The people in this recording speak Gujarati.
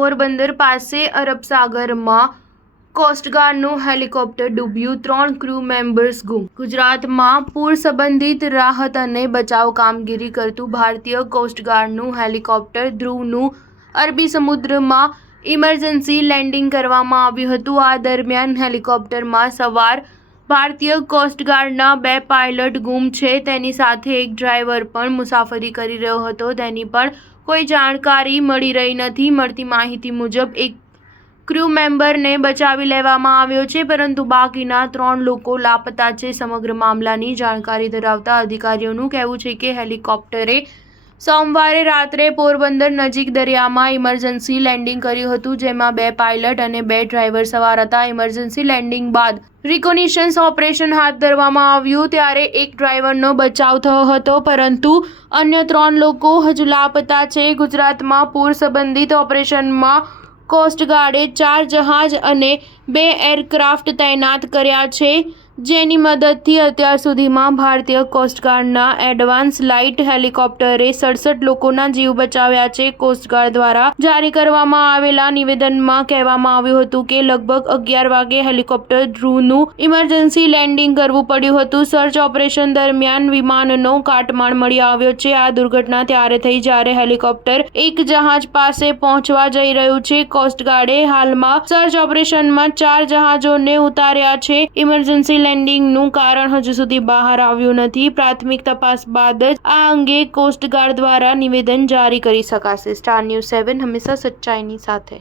પોરબંદર પાસે અરબ સાગરમાં કોસ્ટગાર્ડનું હેલિકોપ્ટર ડૂબ્યું, 3 ક્રૂ મેમ્બર્સ ગુમ। ગુજરાતમાં પૂર સંબંધિત રાહત અને બચાવ કામગીરી કરતું ભારતીય કોસ્ટગાર્ડનું હેલિકોપ્ટર ધ્રુવનું અરબી સમુદ્રમાં ઇમરજન્સી લેન્ડિંગ કરવામાં આવ્યું હતું। આ દરમિયાન હેલિકોપ્ટરમાં સવાર ભારતીય કોસ્ટગાર્ડના 2 પાયલટ ગુમ છે। તેની સાથે એક ડ્રાઈવર પણ મુસાફરી કરી રહ્યો હતો। તેની પણ કોઈ જાણકારી મળી રહી નથી। મળતી માહિતી મુજબ એક ક્રૂ મેમ્બરને બચાવી લેવામાં આવ્યો છે, પરંતુ બાકીના 3 લોકો લાપતા છે। સમગ્ર મામલાની જાણકારી ધરાવતા અધિકારીઓનું કહેવું છે કે હેલિકોપ્ટરે સોમવારે રાત્રે પોરબંદર નજીક દરિયામાં ઇમરજન્સી લેન્ડિંગ કર્યું હતું, જેમાં 2 પાયલટ અને 2 ડ્રાઈવર સવાર હતા। ઇમરજન્સી લેન્ડિંગ બાદ રિકોગ્નિશન ઓપરેશન હાથ ધરવામાં આવ્યું, ત્યારે એક ડ્રાઈવરનો બચાવ થયો હતો, પરંતુ અન્ય 3 લોકો હજુ લાપતા છે। ગુજરાતમાં પૂર સંબંધિત ઓપરેશનમાં કોસ્ટગાર્ડે 4 જહાજ અને 2 એરક્રાફ્ટ તૈનાત કર્યા છે, જેની મદદથી અત્યાર સુધીમાં ભારતીય કોસ્ટગાર્ડના એડવાન્સ લાઇટ હેલિકોપ્ટરે 67 લોકોના જીવ બચાવ્યા છે। કોસ્ટગાર્ડ દ્વારા જારી કરવામાં આવેલા નિવેદનમાં કહેવામાં આવ્યું હતું કે લગભગ 11 વાગે હેલિકોપ્ટર ધ્રુવનું ઇમરજન્સી લેન્ડિંગ કરવું પડ્યું હતું। સર્ચ ઓપરેશન દરમિયાન વિમાનનો કાટમાળ મળી આવ્યો છે। આ દુર્ઘટના ત્યારે થઈ જ્યારે હેલિકોપ્ટર એક જહાજ પાસે પહોંચવા જઈ રહ્યું છે। કોસ્ટગાર્ડે હાલમાં સર્ચ ઓપરેશનમાં 4 જહાજોને ઉતાર્યા છે। ઇમરજન્સી લેન્ડિંગનું કારણ હજુ સુધી બહાર આવ્યું નથી। પ્રાથમિક તપાસ બાદ જ આ અંગે કોસ્ટગાર્ડ દ્વારા નિવેદન જારી કરી શકાશે। સ્ટાર ન્યૂઝ 7 હંમેશા સચ્ચાઈની સાથે।